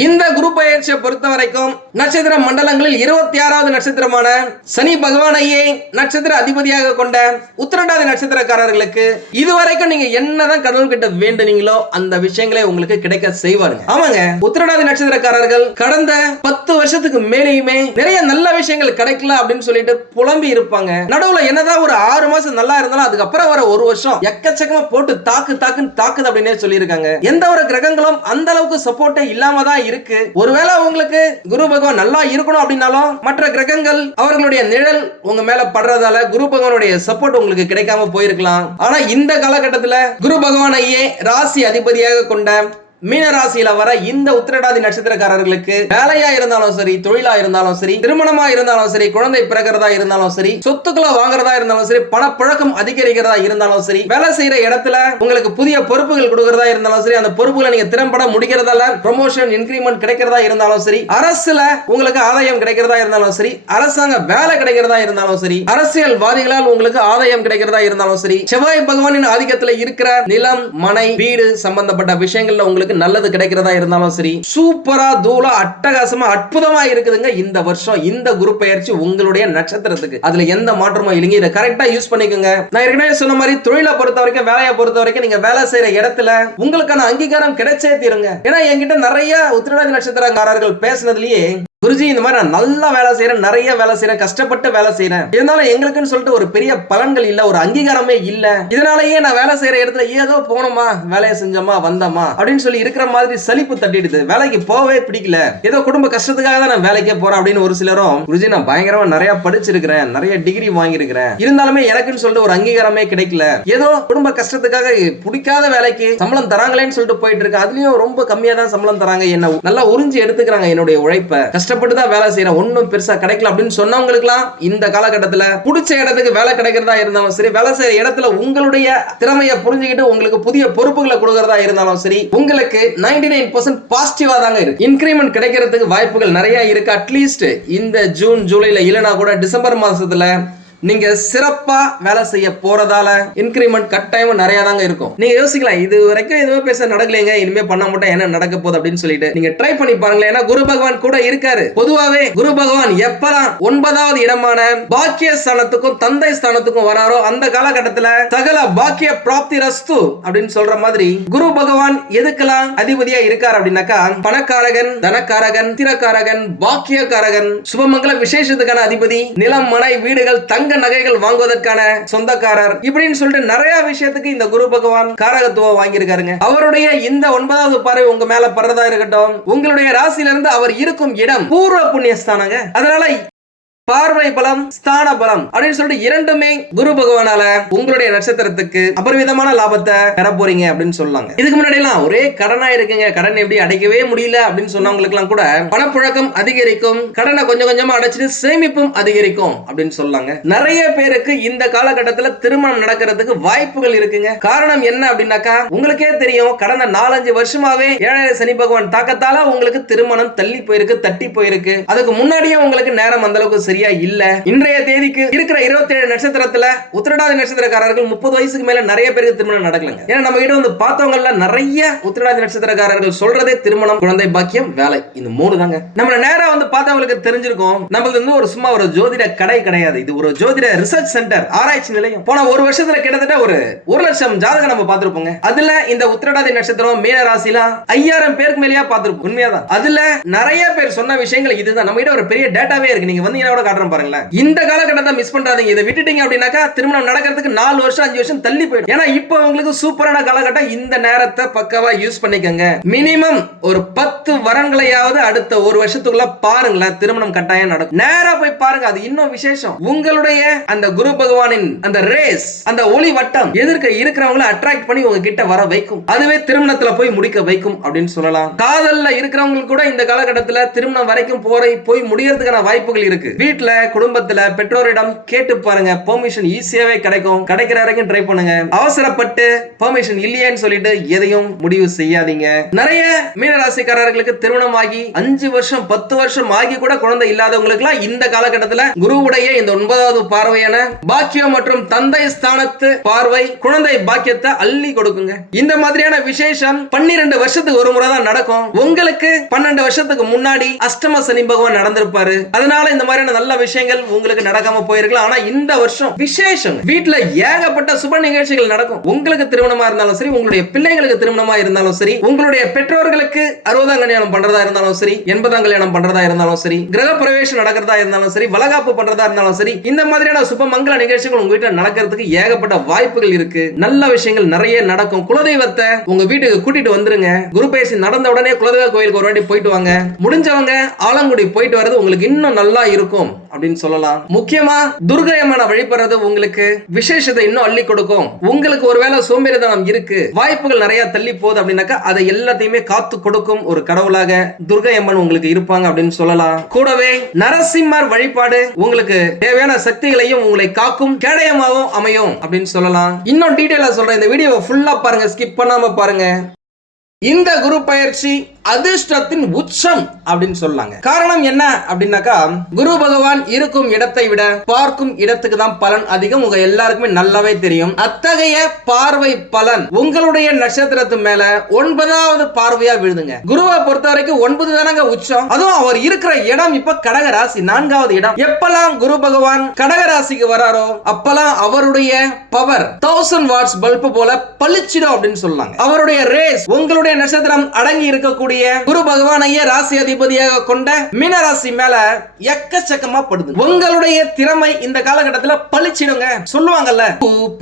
இந்த குரு பயிற்சியை பொறுத்த வரைக்கும் நட்சத்திர மண்டலங்களில் 26வது நட்சத்திரமான சனி பகவானையே நட்சத்திர அதிபதியாக கொண்ட உத்திரட்டாதி நட்சத்திரக்காரர்களுக்கு இதுவரைக்கும் நீங்க என்னதான் கடவுள்கிட்ட வேண்டுனீங்களோ அந்த விஷயங்களே உங்களுக்கு கிடைக்க செய்வாருங்க. ஆமாங்க, உத்திரட்டாதி நட்சத்திரக்காரர்கள் கடந்த 10 வருஷத்துக்கு மேலேயுமே நிறைய நல்ல விஷயங்கள் கிடைக்கல அப்படின்னு சொல்லிட்டு புலம்பி இருப்பாங்க. நடுவுல என்னதான் ஒரு 6 மாசம் நல்லா இருந்தாலும் அதுக்கப்புறம் வர ஒரு வருஷம் எக்கச்சக்கமா போட்டு தாக்குது அப்படின்னே சொல்லியிருக்காங்க. எந்த ஒரு கிரகங்களும் அந்த அளவுக்கு சப்போர்ட்டே இல்லாம தான் இருக்கு. ஒருவேளை உங்களுக்கு குரு பகவான் நல்லா இருக்கணும் அப்படின்னாலும் மற்ற கிரகங்கள் அவர்களுடைய நிழல் உங்க மேல படுறதால குரு பகவானுடைய சப்போர்ட் உங்களுக்கு கிடைக்காம போயிருக்கலாம். ஆனா இந்த காலகட்டத்தில் குரு பகவானையே ராசி அதிபதியாக கொண்ட மீன ராசியில வர இந்த உத்திரட்டாதி நட்சத்திரக்காரர்களுக்கு வேலையா இருந்தாலும் சரி, தொழிலா இருந்தாலும் சரி, திருமணமா இருந்தாலும் சரி, குழந்தை பிறக்கிறதா இருந்தாலும் சரி, சொத்துக்களை வாங்குறதா இருந்தாலும் சரி, பணப்புழக்கம் அதிகரிக்கிறதா இருந்தாலும் சரி, வேலை செய்யற இடத்துல உங்களுக்கு புதிய பொறுப்புகள் கொடுக்கறதா இருந்தாலும் சரி, அந்த பொறுப்புகளை நீங்க திறம்பட முடிக்கிறதால ப்ரமோஷன் இன்கிரிமெண்ட் கிடைக்கிறதா இருந்தாலும் சரி, அரசுல உங்களுக்கு ஆதாயம் கிடைக்கிறதா இருந்தாலும் சரி, அரசாங்க வேலை கிடைக்கிறதா இருந்தாலும் சரி, அரசியல்வாதிகளால் உங்களுக்கு ஆதாயம் கிடைக்கிறதா இருந்தாலும் சரி, செவ்வாய் பகவானின் ஆதிக்கத்தில் இருக்கிற நிலம், மனை, வீடு சம்பந்தப்பட்ட விஷயங்கள்ல உங்களுக்கு நல்லது கிடைக்கிறதா இருந்தாலும் சரி, சூப்பரா தூளா அட்டகாசமா அற்புதமா இருக்குதுங்க இந்த வருஷம். இந்த குரு பெயர்ச்சி உங்களுடைய நட்சத்திரத்துக்கு அதுல எந்த மாற்றமும் இல்லைங்க. இதை கரெக்டா யூஸ் பண்ணிக்கோங்க. நான் ஏற்கனவே சொன்ன மாதிரி தொழிலை பொறுத்த வரைக்கும், வேலையை பொறுத்த வரைக்கும் நீங்க வேலை செய்யற இடத்துல உங்களுக்கான அங்கீகாரம் கிடைச்சே தீருங்க. ஏன்னா என்கிட்ட நிறைய உத்திரட்டாதி நட்சத்திரக்காரர்கள் பேசினதுலயே, குருஜி இந்த மாதிரி நான் நல்லா வேலை செய்யறேன், நிறைய வேலை செய்யறேன், கஷ்டப்பட்டு வேலை செய்யறேன், இருந்தாலும் எங்களுக்குன்னு சொல்லிட்டு ஒரு பெரிய பலன்கள் இல்ல, ஒரு அங்கீகாரமே இல்ல, இதனாலேயே நான் வேலை செய்யற இடத்துல ஏதோ போனோமா, வேலையை செஞ்சோமா, வந்தோமா அப்படின்னு சொல்லி இருக்கிற மாதிரி சலிப்பு தட்டிடுது. வேலைக்கு போவே பிடிக்கல, ஏதோ குடும்ப கஷ்டத்துக்காக தான் நான் வேலைக்கே போறேன் அப்படின்னு ஒரு சிலரும், குருஜி நான் பயங்கரமா நிறைய படிச்சிருக்கிறேன், நிறைய டிகிரி வாங்கியிருக்கிறேன், இருந்தாலுமே எனக்குன்னு சொல்லிட்டு ஒரு அங்கீகாரமே கிடைக்கல, ஏதோ குடும்ப கஷ்டத்துக்காக பிடிக்காத வேலைக்கு சம்பளம் தராங்களேன்னு சொல்லிட்டு போயிட்டு இருக்கேன், அதுலயும் ரொம்ப கம்மியா தான் சம்பளம் தராங்க, என்ன நல்லா உறிஞ்சி எடுத்துக்கிறாங்க என்னுடைய உழைப்பை, கஷ்டப்பட்டு தான் வேலை செய்யறேன், ஒன்னும் பெருசா கிடைக்கல அப்படின்னு சொன்னவங்களுக்குலாம் இந்த காலகட்டத்தில் பிடிச்ச இடத்துக்கு வேலை கிடைக்கிறதா இருந்தாலும் சரி, வேலை செய்யற இடத்துல உங்களுடைய திறமையை புரிஞ்சுக்கிட்டு உங்களுக்கு புதிய பொறுப்புகளை கொடுக்கறதா இருந்தாலும் சரி, உங்களுக்கு 99% பாசிட்டிவா தாங்க இருக்கு. இன்கிரிமெண்ட் கிடைக்கிறதுக்கு வாய்ப்புகள் நிறைய இருக்கு. அட்லீஸ்ட் இந்த ஜூன் ஜூலைல இல்லனா கூட டிசம்பர் மாசத்துல நீங்க சிறப்பா வேலை செய்ய போறதால இன்கிரிமெண்ட் கட்டாயம் நிறைய தாங்க இருக்கும். நீங்க யோசிக்கலாம், இது வரைக்கும் எதுவுமே பேச நடக்கலைங்க, இனிமே பண்ண மாட்டேன், என்ன நடக்க போகுது அப்படின்னு சொல்லிட்டு நீங்க ட்ரை பண்ணி பாருங்களேன். ஏன்னா குரு பகவான் கூட இருக்காரு. பொதுவாவே குரு பகவான் எப்பலாம் 9வது இடமான பாக்கிய ஸ்தானத்துக்கும் தந்தை ஸ்தானத்துக்கும் வராரோ அந்த காலகட்டத்துல சகல பாக்கிய பிராப்தி ரஸ்து அப்படின்னு சொல்ற மாதிரி குரு பகவான் எதுக்கெல்லாம் அதிபதியா இருக்கார் அப்படின்னாக்கா, பணக்காரகன், தனக்காரகன், திரக்காரகன், பாக்கியக்காரகன், சுபமங்கல விசேஷத்துக்கான அதிபதி, நிலம், மனை, வீடுகள், தங்க நகைகள் வாங்குவதற்கான சொந்தக்காரர், இப்படின்னு சொல்லிட்டு நிறைய விஷயத்துக்கு இந்த குரு பகவான் காரகத்துவம் வாங்கியிருக்காருங்க. அவருடைய இந்த 9வது பார்வை உங்க மேல படுறதா இருக்கட்டும், உங்களுடைய ராசியில இருந்து அவர் இருக்கும் இடம் பூர்வ புண்ணியஸ்தானங்க. அதனால பார்வை பலம், ஸ்தான பலம் அப்படின்னு சொல்லிட்டு இரண்டுமே குரு பகவானால உங்களுடைய நட்சத்திரத்துக்கு அபரிவிதமான லாபத்தை பெற போறீங்க அப்படின்னு சொல்லாங்க. இதுக்கு முன்னாடி எல்லாம் ஒரே கடனா இருக்குங்க, கடன் எப்படி அடைக்கவே முடியல அப்படின்னு சொன்னவங்களுக்கு எல்லாம் கூட பணப்புழக்கம் அதிகரிக்கும், கடனை கொஞ்சம் கொஞ்சமா அடைச்சிட்டு சேமிப்பும் அதிகரிக்கும் அப்படின்னு சொல்லாங்க. நிறைய பேருக்கு இந்த காலகட்டத்தில் திருமணம் நடக்கிறதுக்கு வாய்ப்புகள் இருக்குங்க. காரணம் என்ன அப்படின்னாக்கா, உங்களுக்கே தெரியும், கடந்த 4-5 வருஷமாவே 7 சனி பகவான் தாக்கத்தால உங்களுக்கு திருமணம் தள்ளி போயிருக்கு, தட்டி போயிருக்கு. அதுக்கு முன்னாடியே உங்களுக்கு நேரம் அந்த அளவுக்கு சரியா இல்ல. இன்றைய தேதிக்கு இருக்கிற 27 நட்சத்திரத்துல உத்திரட்டாதி நட்சத்திரக்காரர்கள் 30 வயசுக்கு மேல நிறைய பேருக்கு திருமணம் நடக்கலங்க. ஏன்னா நம்ம கிட்ட வந்து பார்த்தவங்கல நிறைய உத்திரட்டாதி நட்சத்திரக்காரர்கள் சொல்றதே திருமணம், குழந்தை பாக்கியம், வேலை, இந்த 3 தாங்க. நம்ம நேரா வந்து பார்த்தவங்களுக்கு தெரிஞ்சிருக்கும், நம்மளுக்கு வந்து ஒரு சும்மா ஒரு ஜோதிட கடை கிடையாது, இது ஒரு ஜோதிட ரிசர்ச் சென்டர், ஆராய்ச்சி நிலையம். போன ஒரு வருஷத்துல கிட்டத்தட்ட ஒரு 1 லட்சம் ஜாதகம் நம்ம பார்த்திருப்போங்க. அதுல இந்த உத்திரட்டாதி நட்சத்திரம் மீன ராசில 5000 பேருக்கு மேலயா பார்த்திருப்போம். உண்மையாதான். அதுல நிறைய பேர் சொன்ன விஷயங்கள் இதுதான். நம்ம கிட்ட ஒரு பெரிய டேட்டாவே இருக்கு, நீங்க வந்து என்னோட காட்டுறேன் பாருங்களேன். இந்த காலகட்டத்தை மிஸ் பண்றாதீங்க. இதை விட்டுட்டீங்க அப்படின்னாக்கா திருமணம் நடக்கிறதுக்கு 4 வருஷம் 5 வருஷம் தள்ளி போயிடும். ஏன்னா இப்போ உங்களுக்கு சூப்பரான காலகட்டம், இந்த நேரத்தை பக்கவா யூஸ் பண்ணிக்கங்க. மினிமம் ஒரு 10 வரங்களையாவது அடுத்த 1 வருஷத்துக்குள்ள பாருங்களேன், திருமணம் கட்டாயம் நடக்கும். நேரா போய் பாருங்க, அது இன்னும் விசேஷம். உங்களுடைய அந்த குரு பகவானின் அந்த ரேஸ், அந்த ஒளி வட்டம் எதிர்க்க இருக்கிறவங்களை அட்ராக்ட் பண்ணி உங்ககிட்ட வர வைக்கும். அதுவே திருமணத்துல போய் முடிக்க வைக்கும் அப்படின்னு சொல்லலாம். காதல்ல இருக்கிறவங்களுக்கு கூட இந்த காலகட்டத்தில் திருமணம் வரைக்கும் போய் முடியறதுக்கான வாய்ப்புகள் இருக்கு. வீட்டுல குடும்பத்துல பெற்றோரிடம் கேட்டு பாருங்க, பெர்மிஷன் ஈஸியாவே கிடைக்கும். கிடைக்கிற வரைக்கும் ட்ரை பண்ணுங்க. அவசரப்பட்டு பெர்மிஷன் இல்லையேன்னு சொல்லிட்டு எதையும் முடிவு செய்யாதீங்க. நிறைய மீனராசிக்காரர்களுக்கு திருமணமாகி 5 வருஷம் 10 வருஷம் ஆகி கூட குழந்தை இல்லாதவங்களுக்கு எல்லாம் இந்த காலகட்டத்தில் குருவுடைய இந்த 9வது பார்வையான பாக்கியம் மற்றும் தந்தை ஸ்தானத்து பார்வை குழந்தை பாக்கியத்தை அள்ளி கொடுக்குங்க. இந்த மாதிரியான விசேஷம் 12 வருஷத்துக்கு ஒரு முறை தான் நடக்கும். உங்களுக்கு 12 வருஷத்துக்கு முன்னாடி அஷ்டம சனி பகவான் நடந்திருப்பாரு. அதனால இந்த மாதிரியான நல்ல விஷயங்கள் உங்களுக்கு நடக்காம போயிருக்கலாம். ஆனா இந்த வருஷம் விசேஷம். வீட்டுல ஏகப்பட்ட சுப நிகழ்ச்சிகள் நடக்கும். உங்களுக்கு திருமணமா இருந்தாலும் சரி, உங்களுடைய பிள்ளைகளுக்கு திருமணமா இருந்தாலும் சரி, உங்களுடைய பெற்றோர்களுக்கு 60ஆம் கல்யாணம் பண்றதா இருந்தாலும் சரி, 80ஆம் கல்யாணம் பண்றதா இருந்தாலும் சரி, கிரக பிரவேசம் நடக்கிறதா இருந்தாலும் சரி, வளகாப்பு பண்றதா இருந்தாலும் சரி, இந்த மாதிரியான சுப மங்கள நிகழ்ச்சிகள் உங்க வீட்டுல நடக்கிறதுக்கு ஏகப்பட்ட வாய்ப்புகள் இருக்கு. நல்ல விஷயங்கள் நிறைய நடக்கும். குலதெய்வத்தை உங்க வீட்டுக்கு கூட்டிட்டு வந்துருங்க. குரு பயிற்சி நடந்த உடனே குலதெய்வ கோயிலுக்கு ஒரு வாட்டி போயிட்டு வாங்க. முடிஞ்சவங்க ஆலங்குடி போயிட்டு வர்றது உங்களுக்கு இன்னும் நல்லா இருக்கும் அப்படின்னு சொல்லலாம். முக்கியமா துர்கை அம்மனை வழிபடுறது உங்களுக்கு விசேஷத்தை இன்னும் அள்ளி கொடுக்கும். உங்களுக்கு ஒருவேளை சோம்பேறித்தனம் இருக்கு, வாய்ப்புகள் நிறைய தள்ளி போகுது அப்படின்னாக்கா அதை எல்லாத்தையுமே காத்து கொடுக்கும் ஒரு கடவுளாக துர்கை அம்மன் உங்களுக்கு இருப்பாங்க அப்படின்னு சொல்லலாம். கூடவே நரசிம்மர் வழிபாடு உங்களுக்கு தேவையான சக்திகளையும் உங்களை காக்கும் கேடயமாகவும் அமையும் அப்படின்னு சொல்லலாம். இன்னும் டீடைலா சொல்றேன், இந்த வீடியோவை ஃபுல்லா பாருங்க, ஸ்கிப் பண்ணாம பாருங்க. இந்த குரு பயிற்சி அதிர்ஷ்டத்தின் உச்சம் அப்படின்னு சொல்லாங்க. காரணம் என்ன அப்படின்னாக்கா, குரு பகவான் இருக்கும் இடத்தை விட பார்க்கும் இடத்துக்கு தான் பலன் அதிகம். உங்க எல்லாருக்குமே நல்லாவே தெரியும். அத்தகைய பார்வை பலன் உங்களுடைய நட்சத்திரத்து மேல 9வது பார்வையா விழுதுங்க. குருவை பொறுத்த வரைக்கும் 9 தானங்க உச்சம். அதுவும் அவர் இருக்கிற இடம் இப்ப கடக ராசி 4வது இடம். எப்பெல்லாம் குரு பகவான் கடக ராசிக்கு வராரோ அப்பெல்லாம் அவருடைய பவர் 1000 வாட்ஸ் பல்பு போல பளிச்சிடும் அப்படின்னு சொல்லாங்க. அவருடைய ரேஸ் உங்களுடைய நட்சத்திரம் அடங்கி இருக்கக்கூடிய குரு பகவானையே ராசி அதிபதியாக கொண்ட மீன ராசி மேல எக்கச்சக்கமா படுது. உங்களுடைய திறமை இந்த காலகட்டத்தில் பளிச்சிடுங்க. சொல்லுவாங்கல்ல,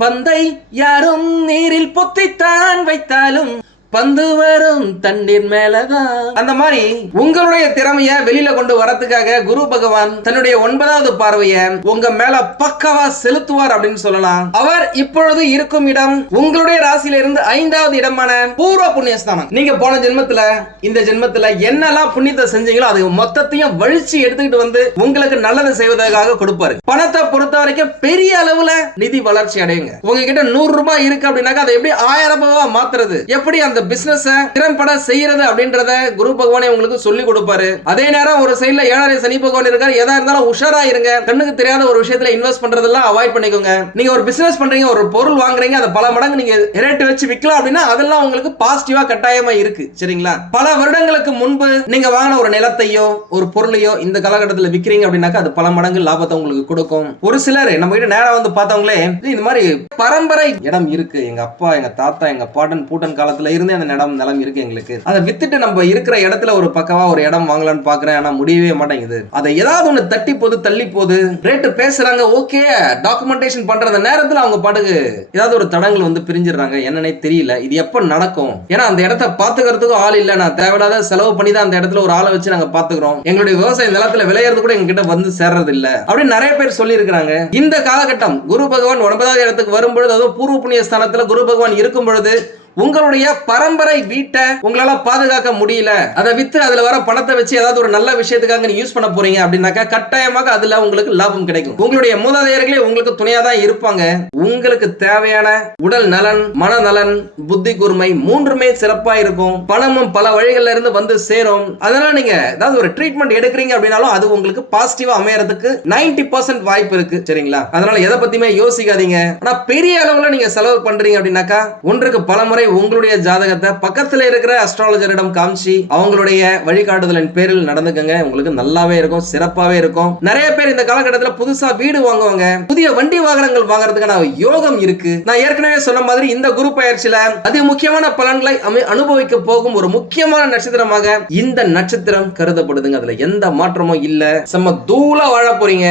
பந்தை யாரும் நீரில் பொத்தித்தான் வைத்தாலும் பந்து வரும் தண்ணீர் மேலதான். அந்த மாதிரி உங்களுடைய திறமைய வெளியில கொண்டு வரதுக்காக குரு பகவான் தன்னுடைய 9வது பார்வையை உங்க மேல பக்கவா செலுத்துவார் அப்படின்னு சொல்லலாம். அவர் இப்பொழுது இருக்கும் இடம் உங்களுடைய ராசியில இருந்து 5வது இடமான பூர்வ புண்ணியஸ்தானம். நீங்க போன ஜென்மத்துல இந்த ஜென்மத்துல என்னெல்லாம் புண்ணியத்தை செஞ்சீங்களோ அது மொத்தத்தையும் வழிச்சு எடுத்துக்கிட்டு வந்து உங்களுக்கு நல்லது செய்வதற்காக கொடுப்பாரு. பணத்தை பொறுத்த வரைக்கும் பெரிய அளவுல நிதி வளர்ச்சி அடையுங்க. உங்ககிட்ட 100 ரூபாய் இருக்கு அப்படின்னாக்கா அதை எப்படி 1000 ரூபாவா மாத்துறது, எப்படி அந்த பிசினஸ் திறம்பட செய்யறது அப்படின்றத குரு பகவானே உங்களுக்கு சொல்லி கொடுப்பாரு. அதே நேரம் ஒரு சைடுல 7வது சனி பகவான் இருக்காரு. எதா இருந்தாலும் உஷாரா இருங்க. கண்ணுக்கு தெரியாத ஒரு விஷயத்துல இன்வெஸ்ட் பண்றதெல்லாம் அவாய்ட் பண்ணிக்கோங்க. நீங்க ஒரு பிசினஸ் பண்றீங்க, ஒரு பொருள் வாங்குறீங்க, அதை பல மடங்கு நீங்க ரேட் வச்சு விற்கலாம் அப்படின்னா அதெல்லாம் உங்களுக்கு பாசிட்டிவா கட்டாயமா இருக்கு. சரிங்களா? பல வருடங்களுக்கு முன்பு நீங்க வாங்கின ஒரு நிலத்தையோ ஒரு பொருளையோ இந்த காலகட்டத்தில் விற்கிறீங்க அப்படின்னாக்கா அது பல மடங்கு லாபத்தை உங்களுக்கு கொடுக்கும். ஒரு சிலர் நம்ம கிட்ட நேரம் வந்து பார்த்தவங்களே இந்த மாதிரி பரம்பரை இடம் இருக்கு, எங்க அப்பா எங்க தாத்தா எங்க பாட்டன் பூட்டன் காலத்துல இருந்து அந்த நிலம் இருக்கு எங்களுக்கு, அதை வித்துட்டு நம்ம இருக்கிற இடத்துல ஒரு பக்கவா ஒரு இடம் வாங்கலாம்னு பாக்குறேன், ஆனா முடியவே மாட்டேங்குது. அதை ஏதாவது ஒண்ணு தட்டி போது தள்ளி போது ரேட்டு பேசுறாங்க, ஓகே டாக்குமெண்டேஷன் பண்ற நேரத்துல அவங்க பாட்டுக்கு ஏதாவது ஒரு தடங்கள் வந்து பிரிஞ்சிடறாங்க. என்னன்னே தெரியல. இது எப்ப நடக்கும்? ஏன்னா அந்த இடத்த பாத்துக்கிறதுக்கும் ஆள் இல்ல. நான் தேவையில்லாத செலவு பண்ணி தான் அந்த இடத்துல ஒரு ஆளை வச்சு நாங்க பாத்துக்கிறோம். எங்களுடைய விவசாய நிலத்துல விளையிறது கூட எங்க கிட்ட வந்து சேர்றது இல்ல அப்படின்னு நிறைய பேர் சொல்லி இருக்கிறாங்க. இந்த காலகட்டம் குரு பகவான் 9வது இடத்துக்கு வரும்பொழுது, அதுவும் பூர்வ புண்ணிய ஸ்தானத்துல குரு பகவான் இருக்கும் பொழுது உங்களுடைய பரம்பரை வீட்டை உங்களால பாதுகாக்க முடியல, அதை வித்து அதுல வர பணத்தை வச்சு ஏதாவது ஒரு நல்ல விஷயத்துக்காக நீ யூஸ் பண்ண போறீங்க அப்படின்னாக்கா கட்டாயமாக அதுல உங்களுக்கு லாபம் கிடைக்கும். உங்களுடைய மூதாதையர்களே உங்களுக்கு துணையா தான் இருப்பாங்க. உங்களுக்கு தேவையான உடல் நலன், மனநலன், புத்தி கூர்மை மூன்றுமே சிறப்பா இருக்கும். பணமும் பல வழிகள்ல இருந்து வந்து சேரும். அதனால நீங்க ஏதாவது ஒரு ட்ரீட்மெண்ட் எடுக்கிறீங்க அப்படின்னாலும் அது உங்களுக்கு பாசிட்டிவா அமையறதுக்கு 90% வாய்ப்பு இருக்கு. சரிங்களா? அதனால எதை பத்தியுமே யோசிக்காதீங்க. ஆனா பெரிய அளவுல நீங்க செலவு பண்றீங்க அப்படின்னாக்கா ஒன்றுக்கு பல முறை உங்களுடைய ஜாதகத்தை பக்கத்துல இருக்கிற அஸ்ட்ராலஜரிடம் காமிச்சு அவங்களுடைய வழிகாட்டுதலின் பேரில் நடந்துக்கங்க. உங்களுக்கு நல்லாவே இருக்கும், சிறப்பாவே இருக்கும். நிறைய பேர் இந்த காலகட்டத்தில் புதுசா வீடு வாங்குவாங்க, புதிய வண்டி வாகனங்கள் வாங்குறதுக்கான யோகம் இருக்கு. நான் ஏற்கனவே சொன்ன மாதிரி இந்த குரு பயிற்சியில அதி முக்கியமான பலன்களை அனுபவிக்க போகும் ஒரு முக்கியமான நட்சத்திரமாக இந்த நட்சத்திரம் கருதப்படுதுங்க. அதுல எந்த மாற்றமும் இல்ல. செம்ம தூளா வாழ போறீங்க.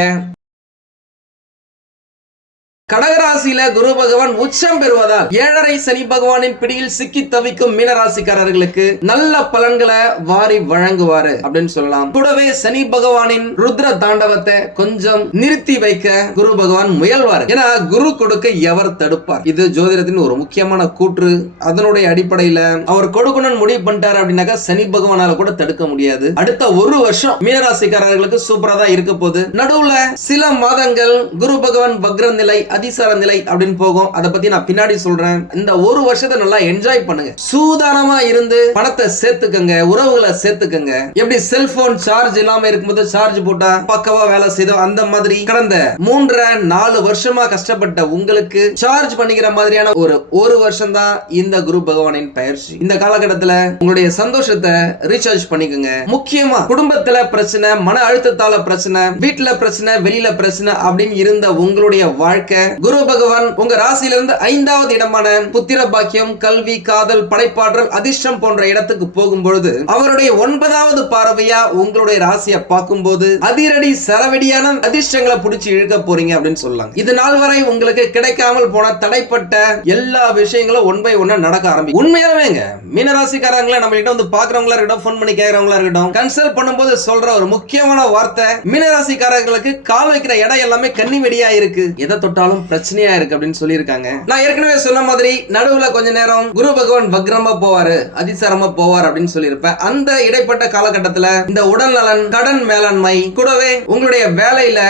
கடகராசியில குரு பகவான் உச்சம் பெறுவதால் 7.5 சனி பகவானின் பிடியில் சிக்கி தவிக்கும் மீனராசிக்காரர்களுக்கு நல்ல பலன்களை வாரி வழங்குவாரு அப்படின்னு சொல்லலாம். கூடவே சனி பகவானின் ருத்ர தாண்டவத்தை கொஞ்சம் நிறுத்தி வைக்க குரு பகவான் முயல்வார். ஏன்னா குரு கொடுக்க எவர் தடுப்பார்? இது ஜோதிடத்தின் ஒரு முக்கியமான கூற்று. அதனுடைய அடிப்படையில அவர் கொடுக்கணும்னு முடிவு பண்ணிட்டாரு அப்படின்னாக்கா சனி பகவானால கூட தடுக்க முடியாது. அடுத்த ஒரு வருஷம் மீனராசிக்காரர்களுக்கு சூப்பரா தான் இருக்க போகுது. நடுவுல சில மாதங்கள் குரு பகவான் வக்ர நிலை, அதிசார நிலை அப்படின்னு போகும். அதை பத்தி நான் பின்னாடி சொல்றேன். இந்த ஒரு வருஷத்தை நல்லா என்ஜாய் பண்ணுங்க. சூதானமா இருந்து பணத்தை சேர்த்துக்கங்க, உறவுகளை சேர்த்துக்கங்க. எப்படி செல்போன் சார்ஜ் இல்லாம இருக்கும்போது சார்ஜ் போட்டா பக்கவா வேலை செய்தோம், அந்த மாதிரி கடந்த 3-4 வருஷமா கஷ்டப்பட்ட உங்களுக்கு சார்ஜ் பண்ணிக்கிற மாதிரியான ஒரு வருஷம் தான் இந்த குரு பகவானின் பயிற்சி. இந்த காலகட்டத்துல உங்களுடைய சந்தோஷத்தை ரீசார்ஜ் பண்ணிக்கோங்க. முக்கியமா குடும்பத்துல பிரச்சனை, மன அழுத்தத்தால பிரச்சனை, வீட்டுல பிரச்சனை, வெளியில பிரச்சனை அப்படின்னு இருந்த உங்களுடைய வாழ்க்கை குரு பகவான் உங்க ராசியிலிருந்து 5வது இடமான புத்திர பாக்கியம், கல்வி, காதல், படைப்பாற்றல், அதிர்ஷ்டம் போன்ற இடத்துக்கு போகும்பொழுது அவருடைய 9வது பார்வையா உங்களுடைய ராசியை பார்க்கும்போது அதிரடி சரவெடியான அதிர்ஷ்டங்களை பிடிச்சி இழுக்க போறீங்க அப்படின்னு சொல்லலாம். இது நாள் வரை உங்களுக்கு கிடைக்காமல் போன தடைப்பட்ட எல்லா விஷயங்களும் ஒன் பை ஒன்னா நடக்க ஆரம்பிக்கும். உண்மையாவேங்க மீனராசிக்காரங்களை நம்ம கிட்ட வந்து பாக்குறவங்களா இருக்கட்டும், போன் பண்ணி கேட்கறவங்களா இருக்கட்டும், கன்சல்ட் பண்ணும்போது சொல்ற ஒரு முக்கியமான வார்த்தை, மீனராசிக்காரர்களுக்கு கால் வைக்கிற இடம் எல்லாமே கன்னி வெடியா இருக்கு, எதை தொட்டாலும் பிரச்சனையா இருக்கு அப்படின்னு சொல்லியிருக்காங்க. நான் ஏற்கனவே சொன்ன மாதிரி நடுவுல கொஞ்ச நேரம் குரு பகவான் வக்ரமா போவாரு, அதிசாரமா போவார் அப்படின்னு சொல்லியிருப்பேன். அந்த இடைப்பட்ட காலகட்டத்துல இந்த உடல் நலன், கடன் மேலாண்மை, கூடவே உங்களுடைய வேலையில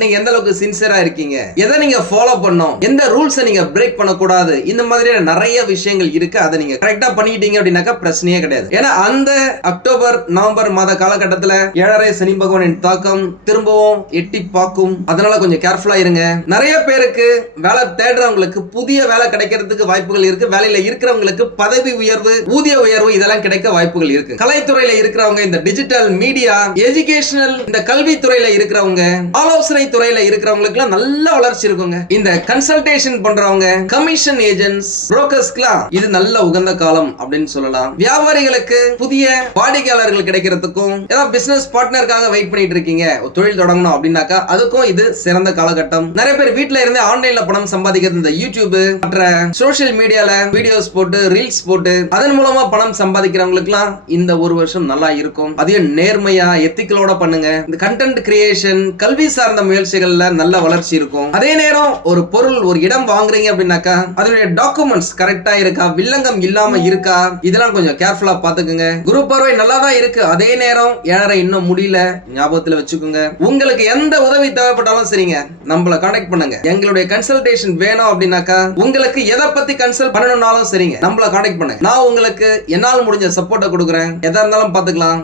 நீங்க எந்த அளவுக்கு சின்சியரா இருக்கீங்க, எதை நீங்க ஃபாலோ பண்ணணும், எந்த ரூல்ஸை நீங்க பிரேக் பண்ணக்கூடாது, இந்த மாதிரியான நிறைய விஷயங்கள் இருக்கு. அதை நீங்க கரெக்டா பண்ணிட்டீங்க அப்படின்னாக்கா பிரச்சனையே கிடையாது. ஏன்னா அந்த அக்டோபர் நவம்பர் மாத காலகட்டத்துல 7.5 சனி பகவானின் தாக்கம் திரும்பவும் எட்டி பார்க்கும். அதனால கொஞ்சம் கேர்ஃபுல்லா இருங்க. நிறைய பேருக்கு வேலை தேடுறவங்களுக்கு புதிய வேலை கிடைக்கிறதுக்கு வாய்ப்புகள் இருக்கு. வேலையில இருக்கிறவங்களுக்கு பதவி உயர்வு, ஊதிய உயர்வு இதெல்லாம் கிடைக்க வாய்ப்புகள் இருக்கு. கலைத்துறையில இருக்கிறவங்க, இந்த டிஜிட்டல் மீடியா, எஜுகேஷனல், இந்த கல்வித்துறையில இருக்கிறவங்க, ஆலோசனை துறையில இருக்கிறவங்களுக்கு நல்ல வளர்ச்சி இருக்குங்க. இந்த கன்சல்டேஷன் பண்றவங்க, கமிஷன் ஏஜென்ட்ஸ், புரோக்கர்ஸ்க்குலாம் இது நல்ல உகந்த காலம் அப்படின்னு சொல்லலாம். வியாபாரிகளுக்கு புதிய வாடிக்கையாளர்கள் கிடைக்கிறதுக்கும், ஏதாவது பிசினஸ் பார்ட்னருக்காக வெயிட் பண்ணிட்டு இருக்கீங்க, தொழில் தொடங்கணும் அப்படின்னாக்கா அதுக்கும் இது சிறந்த காலகட்டம். நிறைய பேர் வீட்டுல இருந்து ஆன்லைன்ல பணம் சம்பாதிக்கிறது, இந்த யூடியூப் மற்ற சோசியல் மீடியால வீடியோஸ் போட்டு, ரீல்ஸ் போட்டு அதன் மூலமா பணம் சம்பாதிக்கிறவங்களுக்குலாம் இந்த ஒரு வருஷம் நல்லா இருக்கும். அதையும் நேர்மையா எத்திக்கலோட பண்ணுங்க. இந்த கண்டென்ட் கிரியேஷன், கல்வி சார்ந்த முயற்சிகள்ல நல்ல வளர்ச்சி இருக்கும். அதே நேரம் ஒரு பொருள், ஒரு இடம் வாங்குறீங்க அப்படின்னாக்கா அதனுடைய டாக்குமெண்ட்ஸ் கரெக்டா இருக்கா, வில்லங்கம் இல்லாம இருக்கா, இதெல்லாம் கொஞ்சம் கேர்ஃபுல்லா பாத்துக்குங்க. குரு பார்வை நல்லா தான் இருக்கு. அதே நேரம் 7.5 இன்னும் முடியல, ஞாபகத்துல வச்சுக்கோங்க. உங்களுக்கு எந்த உதவி தேவைப்பட்டாலும் சரிங்க, நம்மள கான்டாக்ட் பண்ணுங்க. எங்களுடைய கன்சல்டேஷன் வேணும் அப்படின்னாக்கா, உங்களுக்கு எதை பத்தி கன்சல்ட் பண்ணணும்னாலும் சரிங்க, நம்மள கான்டாக்ட் பண்ணுங்க. நான் உங்களுக்கு என்னால் முடிஞ்ச சப்போர்ட்டை கொடுக்குறேன். எதா இருந்தாலும் பாத்துக்கலாம்.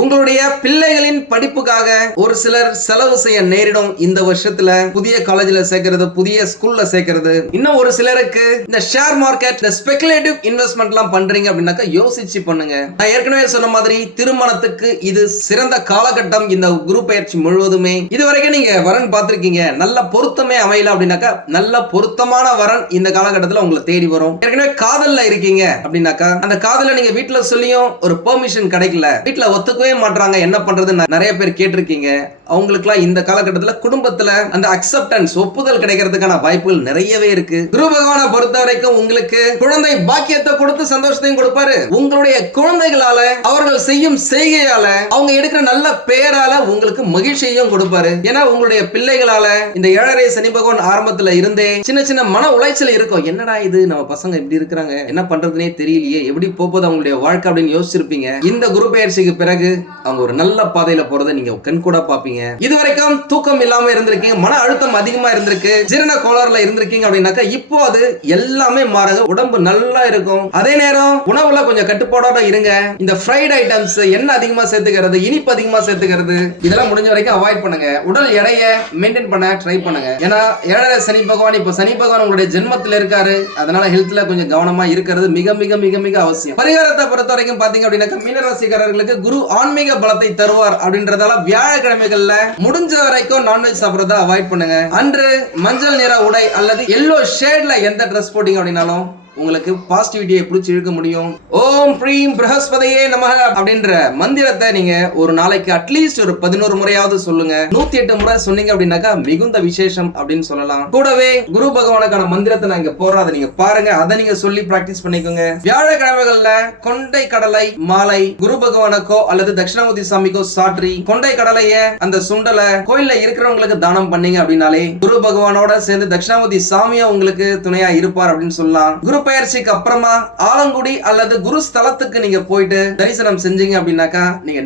உங்களுடைய பிள்ளைகளின் படிப்புக்காக ஒரு சிலர் செலவு செய்ய நேரிடும். இந்த வருஷத்துல புதிய காலேஜ்ல சேர்க்கிறது, புதிய ஸ்கூல்ல சேர்க்கிறது. இன்னும் ஒரு சிலருக்கு இந்த ஷேர் மார்க்கெட், இந்த ஸ்பெகுலேட்டிவ் இன்வெஸ்ட்மெண்ட் எல்லாம் பண்றீங்க அப்படின்னாக்கா யோசிச்சு பண்ணுங்க. நான் ஏற்கனவே சொன்ன மாதிரி திருமணத்துக்கு இது சிறந்த காலகட்டம். இந்த குரு பயிற்சி முழுவதுமே இதுவரைக்கும் நீங்க வரன் பார்த்திருக்கீங்க, நல்ல பொருத்தமே அமையல அப்படின்னாக்கா நல்ல பொருத்தமான வரன் இந்த காலகட்டத்தில் உங்களை தேடி வரும். ஏற்கனவே காதல்ல இருக்கீங்க அப்படின்னாக்கா அந்த காதல நீங்க வீட்டுல சொல்லியும் ஒரு பெர்மிஷன் கிடைக்கல, வீட்டுல ஒத்துக்கவே மாட்டாங்க, என்ன பண்றது நிறைய பேர் கேட்டிருக்கீங்க. அவங்களுக்குலாம் இந்த காலகட்டத்தில் குடும்பத்துல அந்த அக்செப்டன்ஸ், ஒப்புதல் கிடைக்கிறதுக்கான வாய்ப்புகள் நிறையவே இருக்கு. குரு பகவானை பொறுத்த வரைக்கும் உங்களுக்கு குழந்தை பாக்கியத்தை கொடுத்து சந்தோஷத்தையும் கொடுப்பாரு. உங்களுடைய குழந்தைகளால, அவர்கள் செய்யும் செய்கையால, அவங்க எடுக்கிற நல்ல பெயரால உங்களுக்கு மகிழ்ச்சியையும் கொடுப்பாரு. ஏன்னா உங்களுடைய பிள்ளைகளால இந்த 7.5 சனி பகவான் ஆரம்பத்துல இருந்தே சின்ன சின்ன மன உளைச்சல் இருக்கும். என்னடா இது, நம்ம பசங்க இப்படி இருக்கிறாங்க, என்ன பண்றதுனே தெரியலையே, எப்படி போகுது அவங்களுடைய வாழ்க்கை அப்படின்னு யோசிச்சிருப்பீங்க. இந்த குரு பயிற்சிக்கு பிறகு அவங்க ஒரு நல்ல பாதையில போறதை நீங்க கண் கூட பாப்பீங்க. இதுவரைக்கும் தூக்கம் இல்லாம இருந்திருக்கீங்க, மன அழுத்தம் அதிகமா இருந்திருக்கு, ஜீரண கோளாறுல இருந்திருக்கீங்க அப்படின்னாக்கா இப்போ அது எல்லாமே மாறுங்க. உடம்பு நல்லா இருக்கும். அதே நேரம் உணவுல கொஞ்சம் கட்டுப்பாடோட இருங்க. இந்த ஃப்ரைட் ஐட்டம்ஸ், எண்ணெய் அதிகமா சேர்த்துக்கிறது, இனிப்பு அதிகமா சேர்த்துக்கிறது, இதெல்லாம் முடிஞ்ச வரைக்கும் அவாய்ட் பண்ணுங்க. உடல் எடையை மெயின்டைன் பண்ண ட்ரை பண்ணுங்க. ஏன்னா 7.5 சனி பகவான், இப்போ சனி பகவான் உங்களுடைய ஜென்மத்தில் இருக்காரு. அதனால ஹெல்த்ல கொஞ்சம் கவனமா இருக்கிறது மிக மிக மிக மிக அவசியம். பரிகாரத்தை பொறுத்த வரைக்கும் பாத்தீங்க அப்படின்னாக்கா மீனராசிக்காரர்களுக்கு குரு ஆன்மீக பலத்தை தருவார் அப்படின்றதால வியாழக்கிழமைகள்ல முடிஞ்ச வரைக்கும் நான்வெஜ் சாப்பிடுறத அவாய்ட் பண்ணுங்க. அன்று மஞ்சள் நிற உடை அல்லது எல்லோ ஷேட்ல எந்த ட்ரெஸ் போட்டீங்க அப்படின்னாலும் உங்களுக்கு பாசிட்டிவிட்டியை பிடிச்சி இழுக்க முடியும். ஓம் ப்ரீம் பிரகஸ்பதியே நமக அப்படின்ற மந்திரத்தை நீங்க ஒரு நாளைக்கு அட்லீஸ்ட் ஒரு 11 முறையாவது சொல்லுங்க. 108 முறை சொன்னீங்க அப்படின்னாக்கா மிகுந்த விசேஷம் அப்படின்னு சொல்லலாம். கூடவே குரு பகவானுக்கான மந்திரத்தை நான் இங்க போடுறேன், அதை நீங்க பாருங்க, அதை நீங்க சொல்லி பிராக்டிஸ் பண்ணிக்கோங்க. வியாழக்கிழமைகள்ல கொண்டை கடலை மாலை குரு பகவானுக்கோ அல்லது தட்சிணாமூர்த்தி சாமிக்கோ சாற்றி கொண்டை கடலைய அந்த சுண்டலை கோயில்ல இருக்கிறவங்களுக்கு தானம் பண்ணீங்க அப்படின்னாலே குரு பகவானோட சேர்ந்து தட்சிணாமூர்த்தி சாமியா உங்களுக்கு துணையா இருப்பார் அப்படின்னு சொல்லலாம். குரு பயிற்சிக்கு அப்புறமா ஆலங்குடி அல்லது குரு ஸ்தலத்துக்கு நீங்க போயிட்டு தரிசனம் செஞ்சீங்க அப்படின்னாக்கா நீங்க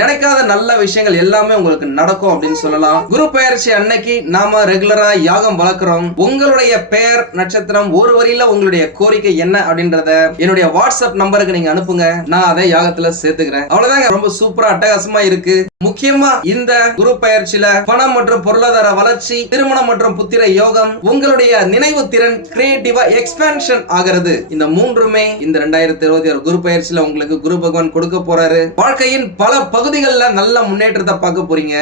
நினைக்காத நல்ல விஷயங்கள் எல்லாமே உங்களுக்கு நடக்கும் அப்படின்னு சொல்லலாம். குரு பயிற்சி அன்னைக்கு நாம ரெகுலரா யாகம் வளர்க்கிறோம். உங்களுடைய பெயர் நட்சத்திரம் ஒரு வரியில உங்களுடைய கோரிக்கை என்ன அப்படின்றத என்னுடைய வாட்ஸ்அப் நம்பருக்கு நீங்க அனுப்புங்க, நான் அதை யாகத்துல சேர்த்துக்கிறேன். அவ்வளவுதாங்க, ரொம்ப சூப்பரா அட்டகாசமா இருக்கு. முக்கியமா இந்த குரு பயிற்சியில பணம் மற்றும் பொருளாதார வளர்ச்சி, திருமணம் மற்றும் புத்திர யோகம், உங்களுடைய நினைவு திறன் கிரியேட்டிவா எக்ஸ்பான்ஷன் ஆகிறது. இந்த மூன்றுமே இந்த 2026 குரு பயிற்சியில உங்களுக்கு குரு பகவான் கொடுக்க போறாரு. வாழ்க்கையின் பல பகுதிகளில் நல்ல முன்னேற்றத்தை பார்க்க போறீங்க.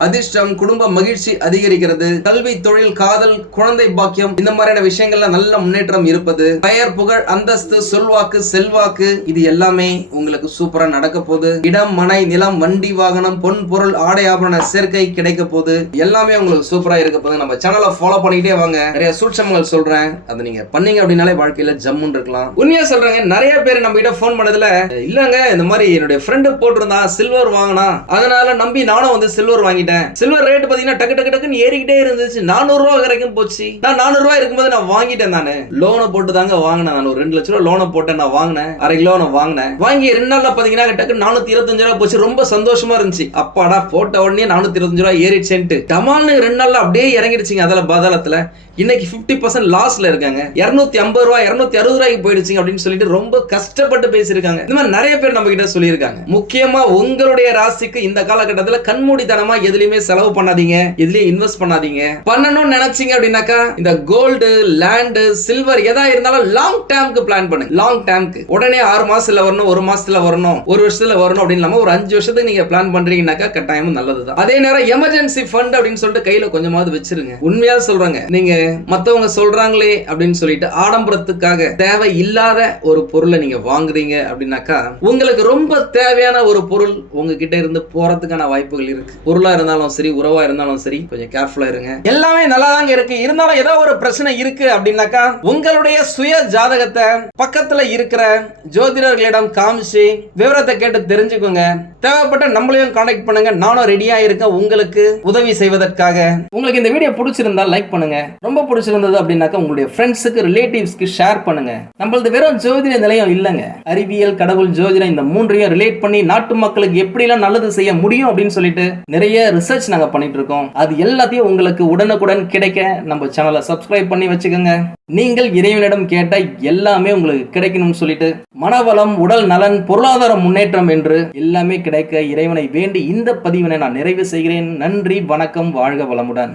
அதிர்ஷ்டம், குடும்ப மகிழ்ச்சி அதிகரிக்கிறது. கல்வி, தொழில், காதல், குழந்தை பாக்கியம், இந்த மாதிரியான விஷயங்கள்ல நல்ல முன்னேற்றம் இருப்பது. பெயர், புகழ், அந்தஸ்து, சொல்வாக்கு, செல்வாக்கு, இது எல்லாமே உங்களுக்கு சூப்பரா நடக்க போகுது. இடம், மனை, நிலம், வண்டி, வாகனம், பொன் பொருள், ஆடை ஆபரண சேர்க்கை கிடைக்க போகுது. எல்லாமே உங்களுக்கு சூப்பரா இருக்க போகுது. நம்ம சேனலை ஃபாலோ பண்ணிட்டே வாங்க. நிறைய சூட்சமங்கள் சொல்றேன், அதை நீங்க பண்ணீங்க அப்படின்னாலே வாழ்க்கையில ஜம்முன்னு இருக்கலாம். உண்மையா சொல்றாங்க, நிறைய பேர் நம்ம கிட்ட போன் பண்ணதுல இல்லங்க இந்த மாதிரி என்னுடைய ஃப்ரெண்டு போட்டிருந்தா சில்வர் வாங்கினா, அதனால நம்பி நானும் வந்து சில்வர் வாங்கிட்டேன். சில்வர் ரேட் பாத்தீங்கன்னா டக்கு டக்கு டக்குன்னு ஏறிக்கிட்டே இருந்துச்சு. 400 ரூபாய் வரைக்கும் போச்சு. நான் 400 ரூபாய் இருக்கும்போது நான் வாங்கிட்டேன். நானு லோனை போட்டு தாங்க வாங்கினேன். நான் ஒரு 2 லட்சம் ரூபாய் லோனை போட்டேன். நான் வாங்கினேன், அரை கிலோ நான் வாங்கினேன். வாங்கி 2 நாள்ல பாத்தீங்கன்னா டக்கு 425 ரூபாய் போச்சு. ரொம்ப சந்தோஷமா இருந்துச்சு. அப்பாடா போட்ட உடனே 425 ரூபாய் ஏறிடுச்சேன்ட்டு டமால்னு 2 நாள்ல அப்படியே இறங்கிடுச்சுங்க. அதுல பாதாளத்துல இன்னைக்கு 50% லாஸ்ல இருக்காங்க. 250 ரூபாய் 260 ரூபாய்க்கு போயிடுச்சுங்க அப்படின்னு சொல்லிட்டு ரொம்ப கஷ்டப்பட்டு பேசியிருக்காங்க. இந்த மாதிரி நிறைய பேர் நம்ம கிட்ட சொல்லியிருக்காங்க. முக்கியமா உங்களுடைய ராசிக்கு இந்த காலகட்டத்தில் கண்மூடித்தனமா எதுலயுமே செலவு பண்ணாதீங்க, எதுலயும் இன்வெஸ்ட் பண்ணாதீங்க. பண்ணணும்னு நினைச்சீங்க அப்படின்னாக்கா இந்த கோல்டு, லேண்ட், சில்வர் எதா இருந்தாலும் லாங் டேர்ம்க்கு பிளான் பண்ணுங்க. லாங் டேர்ம்க்கு உடனே 6 மாசத்துல வரணும், 1 மாசத்துல வரணும், 1 வருஷத்துல வரணும் அப்படின்னு இல்லாம ஒரு 5 வருஷத்துக்கு நீங்க பிளான் பண்றீங்கன்னாக்கா கட்டாயமும் நல்லதுதான். அதே நேரம் எமர்ஜென்சி ஃபண்ட் அப்படின்னு சொல்லிட்டு கையில கொஞ்சமாவது வச்சிருங்க. உண்மையா சொல்றாங்க, நீங்க மத்தவங்க சொல்றாங்களே அப்படின்னு சொல்லிட்டு ஆடம்பரத்துக்காக தேவை இல்லாத ஒரு பொருளை நீங்க வாங்குறீங்க அப்படின்னாக்கா உங்களுக்கு ரொம்ப தேவையான ஒரு பொருள் உங்ககிட்ட இருந்து போறதுக்கான வாய்ப்புகள் இருக்கு. பொருளா இருந்தாலும் சரி, உறவா இருந்தாலும் சரி, கொஞ்சம் கேர்ஃபுல்லா இருங்க. எல்லாமே நல்லா தாங்க இருக்கு. இருந்தாலும் ஏதோ ஒரு பிரச்சனை இருக்கு அப்படின்னாக்கா உங்களுடைய சுய ஜாதகத்தை பக்கத்துல இருக்கிற ஜோதிடர்களிடம் காமிச்சு விவரத்தை கேட்டு தெரிஞ்சுக்கோங்க. தேவைப்பட்ட நம்மளையும் கான்டாக்ட் பண்ணுங்க. நானும் ரெடியா இருக்கேன் உங்களுக்கு உதவி செய்வதற்காக. உங்களுக்கு இந்த வீடியோ பிடிச்சிருந்தா லைக் பண்ணுங்க. ரொம்ப பிடிச்சிருந்தது அப்படின்னாக்கா உங்களுடைய ஃப்ரெண்ட்ஸுக்கு, ரிலேட்டிவ்ஸ்க்கு ஷேர் பண்ணுங்க. நம்மளது வெறும் ஜோதிட நிலையம் இல்லைங்க. அறிவியல், கடவுள், ஜோதிடம் இந்த மூன்றையும் ரிலேட் பண்ணி நாட்டு மக்களுக்கு எப்படிலாம் நல்லது செய்ய முடியும் அப்படின்னு சொல்லிட்டு நிறைய ரிசர்ச் நாங்க பண்ணிட்டு இருக்கோம். அது எல்லாத்தையும் உங்களுக்கு உடனுக்குடன் கிடைக்க நம்ம சேனலை சப்ஸ்கிரைப் பண்ணி வச்சுக்கோங்க. நீங்கள் இறைவனிடம் கேட்ட எல்லாமே உங்களுக்கு கிடைக்கணும்னு சொல்லிட்டு மனவளம், உடல் நலன், பொருளாதார முன்னேற்றம் என்று எல்லாமே கிடைக்க இறைவனை வேண்டி இந்த பதிவினை நான் நிறைவு செய்கிறேன். நன்றி, வணக்கம், வாழ்க வளமுடன்.